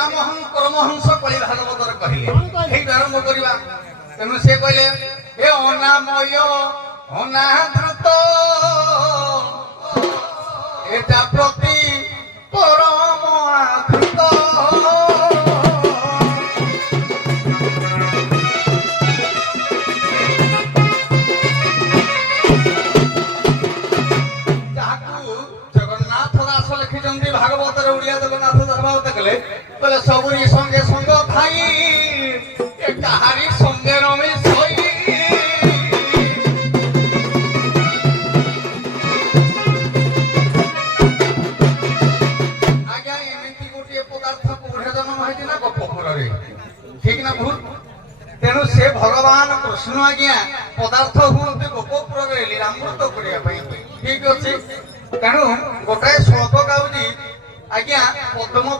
परमहंस कलि भागवतर कहले हे आरंभ करवा तेणु से कहले हे अनामय अनाधृत एटा प्रति परम आधृत भागवत उड़िया जगन्नाथ भागवत कले सबुरी संगे संग खाई कहारी संगे रमी सोई आज्ञा एमती गोटे पदार्थ बुढ़े जन्म होती ना गपपुर ठीक ना भूल तेणु से भगवान कृष्ण आज्ञा पदार्थ हूँ गपपुर लीलामृत करने ठीक अच्छे तेणु गोटाए श्लोक गाऊँ आज्ञा पद्म